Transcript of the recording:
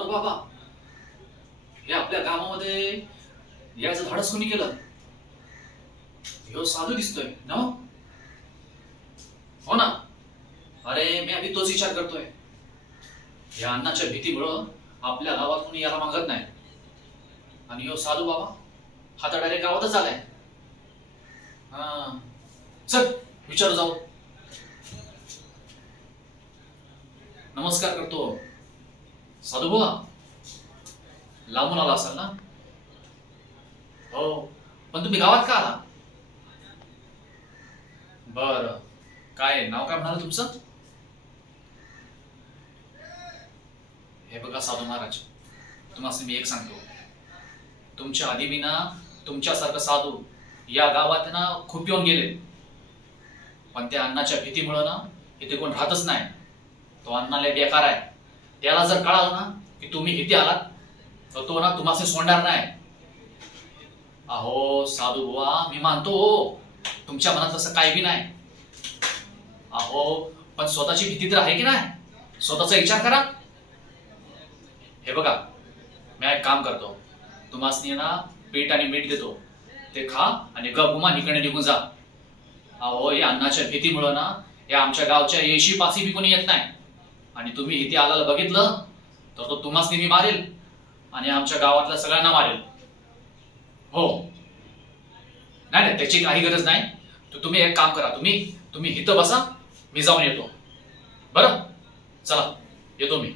अरे बाबा, हे आपल्या गावामध्ये याचं धाडस कोणी केलं? ह्यो साधू दिसतोय ना? हो ना? अरे मी आधी तोच विचार करतोय. या अन्नाच्या भीतीमुळं आपल्या गावात कोणी याला मागत नाही. आणि ह्यो साधू बाबा हा तर डायरेक्ट गावातच आलाय. हा, चल विचारू जाऊ. नमस्कार करतो. साधू बुवा, लांबून आला असाल ना? हो, पण तुम्ही गावात का आला? बर, काय नाव काय म्हणाल तुमचं? हे बघा साधू महाराज, तुम्हाला मी एक सांगतो. तुमच्या आधी बी ना तुमच्यासारखं साधू या गावात ना खूप येऊन गेले, पण त्या अन्नाच्या भीतीमुळे ना इथे कोण राहतच नाही. तो अन्नाला बेकार आहे. त्याला जर कळालं ना की तुम्ही इथे आलात तर तो ना तुम्हाला सोडणार नाही. अहो साधू बुवा, मी मानतो तुमच्या मनात तसं काही बी नाही. अहो पण स्वतःची भीती तर आहे की नाही? स्वतःचा विचार करा. हे बघा, मी एक काम करतो. तुम्हाला ना पीठ आणि मीठ देतो, ते खा आणि गुमान इकडे निघून जा. अहो या अन्नाच्या भीतीमुळे ना या आमच्या गावच्या 80 पासी बी कोणी येत नाही. आणि तुम्ही इथे आल्याला बघितलं तर तो तुम्हाला मी मारेल आणि आमच्या गावातल्या सगळ्यांना मारेल. हो, नाही नाही, त्याची काही गरज नाही. तुम्ही एक काम करा, तुम्ही इथं बसा, मी जाऊन येतो. बरं, चला येतो मी.